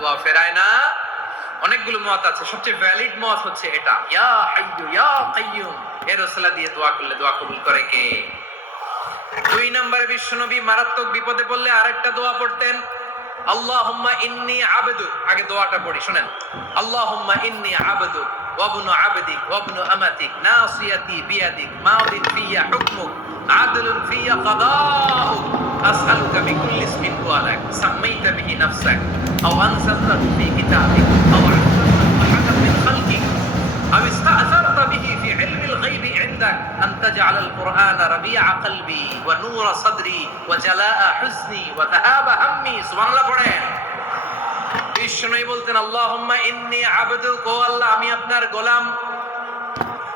দোয়া ফেরায় না। অনেকগুলো মত আছে। সবচেয়ে ভ্যালিড মত হচ্ছে এটা। ইয়া হাইয়ু ইয়া কাইয়ুম এর ওসিলা দিয়ে দোয়া করলে, দোয়া কবুল করে কে? দুই নম্বরে বিশ্বনবী মারাত্মক বিপদে পড়লে আরেকটা দোয়া পড়তেন, আল্লাহুম্মা ইন্নি আবেদুক আগে দোয়াটা পড়ি, শুনেন। আল্লাহুম্মা ইন্নি আবেদুক ওয়াবনু আবেদিক ওয়াবনু আমাতিক, নাসিয়াতি বিয়াদিক মাদিন ফিয়া হুকমুক। আদলুন ফিয়া কাদাউক أسألك بكل اسم هو لك سميت به نفسك أو أنزلته في كتابك أو علمته أحدا من خلقك أو استأثرت به في علم الغيب عندك أن تجعل القرآن ربيع قلبي ونور صدري وجلاء حزني وذهاب همي سبحان الله পড়েন বিষ্ণুই বলতেন আল্লাহুম্মা ইন্নী আবদুক ও আল্লাহ আমি আপনার গোলাম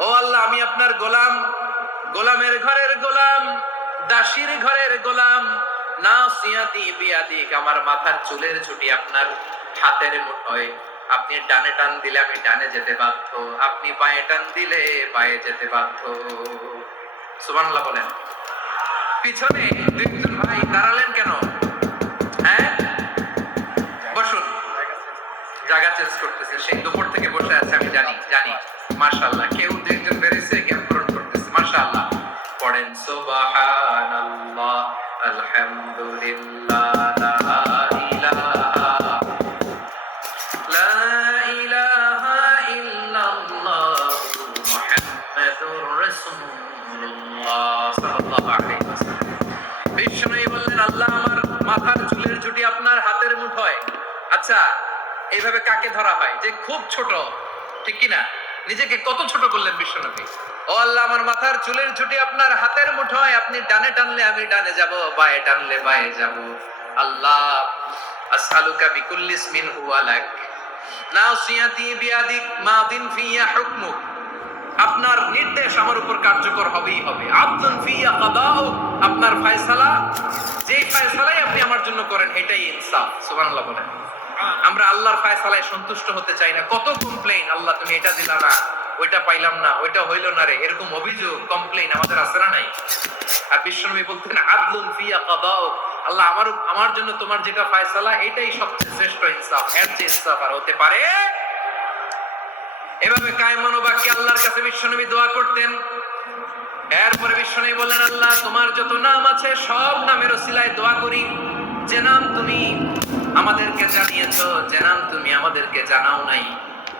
ও আল্লাহ, আমি আপনার গোলাম। গোলামের ঘরের গোলাম, দাসীর ঘরের গোলাম। না সিয়াতি বিয়াদিক, আমার মাথার চুলের ছুটি আপনার হাতের মুঠোয়। আপনি ডানে টান দিলে আমি ডানে যেতে বাধ্য। আপনি পায়ে টান দিলে পায়ে যেতে বাধ্য। সুবহানাল্লাহ বলেন। পিছনে দুইজন ভাই দাঁড়ালেন আচ্ছা এইভাবে কাকে ধরা হয় যে খুব ছোট ঠিক কি না নিজেকে কত ছোট করলেন বিশ্বনবী ও আল্লাহ, আমার মাথার চুলের ঝুটি আপনার হাতের মুঠোয়। আপনি ডানে টানলে আমি ডানে যাব, বায়ে টানলে বায়ে যাব। আল্লাহ বিয়াদিক ফিয়া আপনার নির্দেশ আমার উপর কার্যকর হবেই হবে। আব্দুল ফিয়া আপনার ফয়সালা, যেই ফয়সালাই আপনি আমার জন্য করেন, এটাই ইনসাফ। সুবহানাল্লাহ বলেন। আমরা আল্লাহর ফয়সালায় সন্তুষ্ট হতে চাই না। কত কমপ্লেইন আল্লাহ তুমি এটা দিলা না। ওইটা পাইলাম না, ওইটা হইল না রে। এরকম অভিযোগ কমপ্লেইন আমাদের আছে না নাই? আর বিশ্বনবী বলতেন আদলুন ফিয়া কাদাও। আল্লাহ আমার আমার জন্য তোমার যেটা ফয়সালা, এটাই সবচেয়ে শ্রেষ্ঠ ইনসাফ, এর চেয়ে ইনসাফ আর হতে পারে। এভাবে কায়মন বাক্যে আল্লাহর কাছে বিশ্বনবী দোয়া করতেন। এরপরে বিশ্বনবী বললেন, আল্লাহ, তোমার যত নাম আছে, সব নামের ওসিলায় দোয়া করি। যে নাম তুমি আমাদেরকে জানিয়েছো, যে নাম তুমি আমাদেরকে জানাও নাই।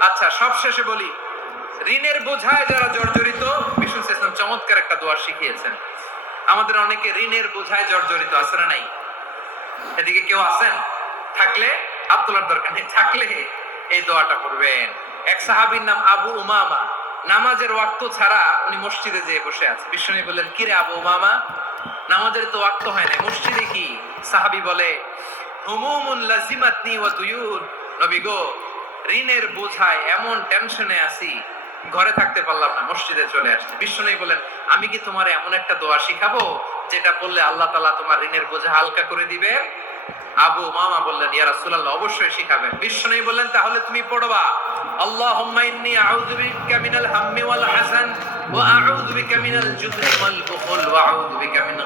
আচ্ছা সব শেষে বলি, ঋণের বোঝায় যারা জর্জরিত, বিষ্ণু ইসলাম চমৎকার একটা দোয়া শিখিয়েছেন। আমাদের অনেকে ঋণের বোঝায় জর্জরিত, আছে না নাই? এদিকে কেউ আছেন? থাকলে হাত দরকার নেই, থাকলে এই দোয়াটা পড়বেন এক সাহাবীর নাম আবু উমামা, নামাজের ওয়াক্ত ছাড়া উনি মসজিদে যেয়ে বসে আছে। বিষ্ণু বললেন, কিরে আবু উমামা, নামাজের তো ওয়াক্ত হয় না মসজিদে কি? সাহাবি বলে, হুমুমুন লাজিমাতনি ওয়া দুয়ুন। নবী গো ঋণের বোঝায় এমন টেনশনে আছি, ঘরে থাকতে পারলাম না, মসজিদে চলে আসছে। বিষ্ণু বলেন আমি কি তোমার এমন একটা দোয়া শিখাবো, যেটা বললে আল্লাহ তালা তোমার ঋণের বোঝা হালকা করে দিবে? আবু মামা বললেন, ইয়া রাসূলুল্লাহ, অবশ্যই শিখাবেন। বিশ্বনবী বললেন, তাহলে তুমি পড়বা আউযু বিকা মিনাল হাম্মি ওয়াল হাসান, ওয়া আউযু বিকা মিনাল জুবনি ওয়াল বুখল, ওয়া আউযু বিকা মিন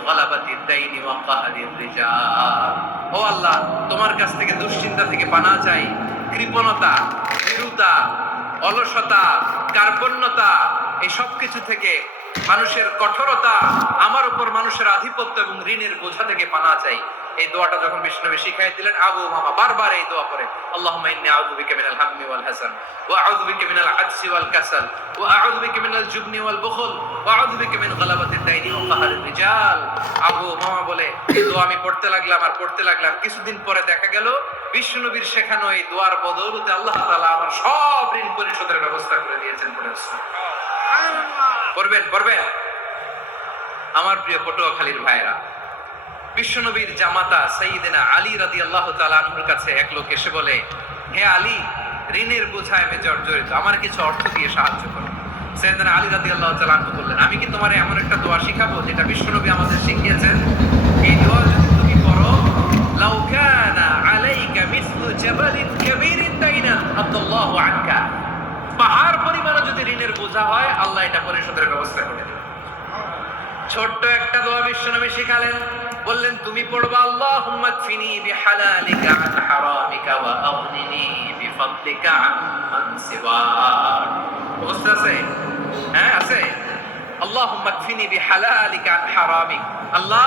দাইনি ওয়া রিজাল। ও আল্লাহ, তোমার কাছ থেকে দুশ্চিন্তা থেকে পানা চাই কৃপণতা ভীরুতা অলসতা, কার্পণ্যতা, এই সব কিছু থেকে মানুষের কঠোরতা, আমার উপর মানুষের আধিপত্য এবং ঋণের বোঝা থেকে পানা চাই। এই দোয়াটা যখন বিষ্ণুবী শিখাই দিলেন, আবু মামা বারবার এই দোয়া বিকা মিনাল ওয়াল হাসান মিনাল ওয়াল কাসাল মিনাল ওয়াল মিন দাইনি আবু মামা বলে, এই দোয়া আমি পড়তে লাগলাম আর পড়তে লাগলাম। কিছুদিন পরে দেখা গেল বিষ্ণুনবীর শেখানো এই দোয়ার বদৌলতে আল্লাহ তাআলা আমার সব ঋণ পরিশোধের ব্যবস্থা করে দিয়েছেন পড়ে পড়বেন পড়বেন। আমার প্রিয় পটুয়াখালীর ভাইরা বিশ্বনবীর জামাতা সঈদিনা আলী রাদি আল্লাহ তালাহুর কাছে এক লোক এসে বলে, হে আলী, ঋণের বোঝায় আমি জর্জরিত আমার কিছু অর্থ দিয়ে সাহায্য করো। সৈয়দিনা আলী রাদি আল্লাহ তালাহু বললেন, আমি কি তোমার এমন একটা দোয়া শিখাবো যেটা বিশ্বনবী আমাদের শিখিয়েছেন? এই দোয়া যদি তুমি করো লাউ কানা আলাইকা মিসলু জাবালিন কাবীরিন তাইনা আব্দুল্লাহু আনকা পাহাড় পরিমাণে যদি ঋণের বোঝা হয়, আল্লাহ এটা পরিশোধের ব্যবস্থা করে ছোট্ট একটা দোয়া বিশ্বনবী শিখালেন। বললেন, তুমি পড়বা, আল্লাহুম্মা কফিনি বিহালালিকা আন হারামিকা ওয়া আগনিনি বিফadlika আম্মান সিওয়াক বুঝতে আছে? হ্যাঁ আছে। আল্লাহুম্মা কফিনি বিহালালিকা আন হারামিক। আল্লাহ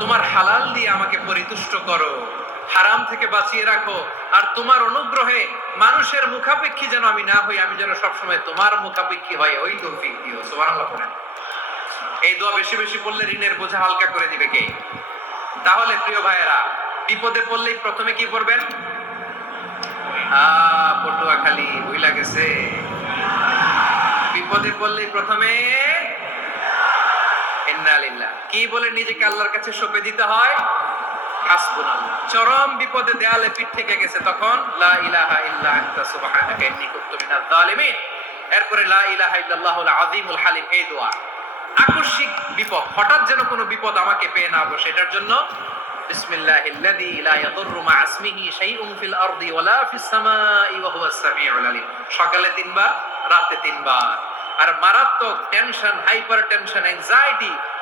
তোমার হালাল দিয়ে আমাকে পরিতুষ্ট করো, হারাম থেকে বাঁচিয়ে রাখো, আর তোমার অনুগ্রহে মানুষের মুখাপেক্ষী যেন আমি না হই, আমি যেন সবসময় তোমার মুখাপেক্ষী হয় ওই তৌফিক দিও পড়েন এই দোয়া বেশি বেশি পড়লে ঋণের বোঝা হালকা করে দিবে কে? তাহলে প্রিয় ভাইয়েরা, বিপদে পড়লেই প্রথমে কি করবেন আহ পটুয়া খালি ভুইলা গেছে। বিপদে পড়লেই প্রথমে কি বলে নিজেকে আল্লাহর কাছে সঁপে দিতে হয়? চরম বিপদে দেয়ালে পিঠ থেকে গেছে তখন, লা ইলাহা ইল্লা আনতা সুবহানাকা ইন্নী কুনতু জালিমিন এরপরে লা ইলাহা ইল্লাল্লাহুল আযীমুল হালিম, এই দোয়া। আকস্মিক বিপদ, হঠাৎ যেন কোনো বিপদ আমাকে পেয়ে না বসে, এটার জন্য বিসমিল্লাহিল্লাযী লা ইয়াদুররু মা শাইউন ফিল আরদি ওয়ালা ফিস ওয়া হুয়াস সামিউল আলিম। সকালে তিনবার, রাতে তিনবার। আর মারাত্মক tension, hyper tension anxiety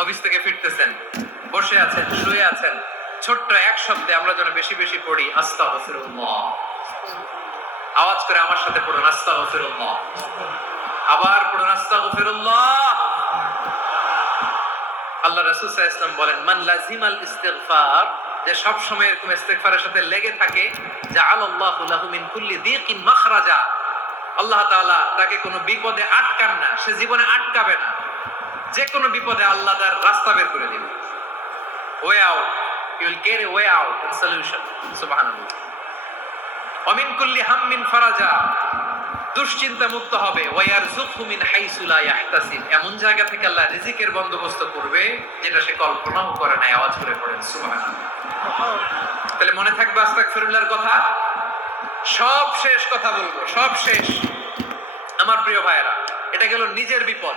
office থেকে ফিরতেছেন। বসে আছেন, শুয়ে আছেন। ছোট্ট এক শব্দে আমরা যেন বেশি বেশি পড়ি, আস্তাগফিরুল্লাহ। আওয়াজ করে আমার সাথে পড়ুন, আস্তাগফিরুল্লাহ। আবার পড়ুন, আস্তাগফিরুল্লাহ। আল্লাহ রাসূল ওয়াসাল্লাম বলেন, মান লাজিমাল ইস্তিগফার, যে সব সময় এরকম ইস্তিগফারের সাথে লেগে থাকে, জাআলাল্লাহু লাহু মিন কুল্লি দিকিন মাখরাজা। আল্লাহ তাআলা তাকে কোনো বিপদে আটকান না, সে জীবনে আটকাবে না। যে কোনো বিপদে আল্লাহ তার রাস্তা বের করে দিবে। Way out you will get a way out and solution সুবহানাল্লাহ। অমিন কুল্লি হাম্মিন ফারাজা। দুশ্চিন্তা মুক্ত হবে। ওয়ার মিন হাইসু লা ইয়াহতাসিব। এমন জায়গা থেকে আল্লাহ রিজিকের বন্দোবস্ত করবে, যেটা সে কল্পনাও করে নাই, আওয়াজ করে পড়েন সুবহানাল্লাহ। তাহলে মনে থাকবে আস্তাগফিরুল্লাহর কথা? সব শেষ কথা বলব, সব শেষ। আমার প্রিয় ভাইয়েরা, এটা গেল নিজের বিপদ।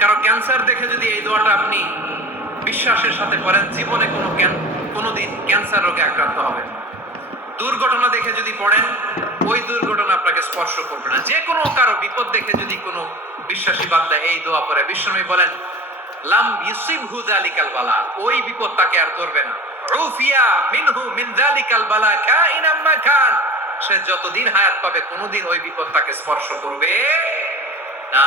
কারও ক্যান্সার দেখে যদি এই দোয়াটা আপনি বিশ্বাসের সাথে পড়েন জীবনে কোনো কোনোদিন ক্যান্সার রোগে আক্রান্ত হবে দুর্ঘটনা দেখে যদি পড়েন, ওই দুর্ঘটনা আপনাকে স্পর্শ করবে না। যে কোনো কারও বিপদ দেখে যদি কোনো বিশ্বাসী বান্দা এই দোয়া পড়ে বিশ্বনবী বলেন, লাম ইউসিবহু যালিকাল বালা ওই বিপদ তাকে আর ধরবে না। রুফিয়া মিনহু মিন যালিকাল বালা কাইনাম মা কান সে যতদিন হায়াত পাবে, কোনোদিন ওই বিপদ তাকে স্পর্শ করবে না।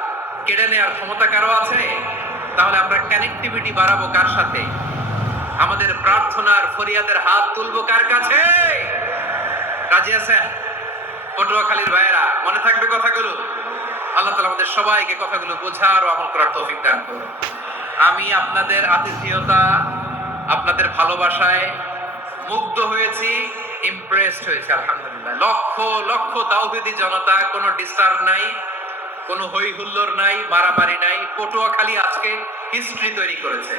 কেড়ে নেওয়ার ক্ষমতা কারও আছে? তাহলে আমরা কানেক্টিভিটি বাড়াবো কার সাথে? আমাদের প্রার্থনার ফরিয়াদের হাত তুলবো কার কাছে? রাজি আছেন? পটুয়াখালীর ভাইয়েরা, মনে থাকবে কথাগুলো? আল্লাহ তালা আমাদের সবাইকে কথাগুলো বোঝার ও আমল করার তৌফিক দান করুন। আমি আপনাদের আতিথেয়তা, আপনাদের ভালোবাসায় মুগ্ধ হয়েছি ইমপ্রেসড হয়েছে, আলহামদুলিল্লাহ। লক্ষ লক্ষ তাওহিদি জনতা, কোনো ডিস্টার্ব নাই। কোনো হই হুল্লোর নাই মারামারি নাই পটুয়াখালী আজকে হিস্ট্রি তৈরি করেছে।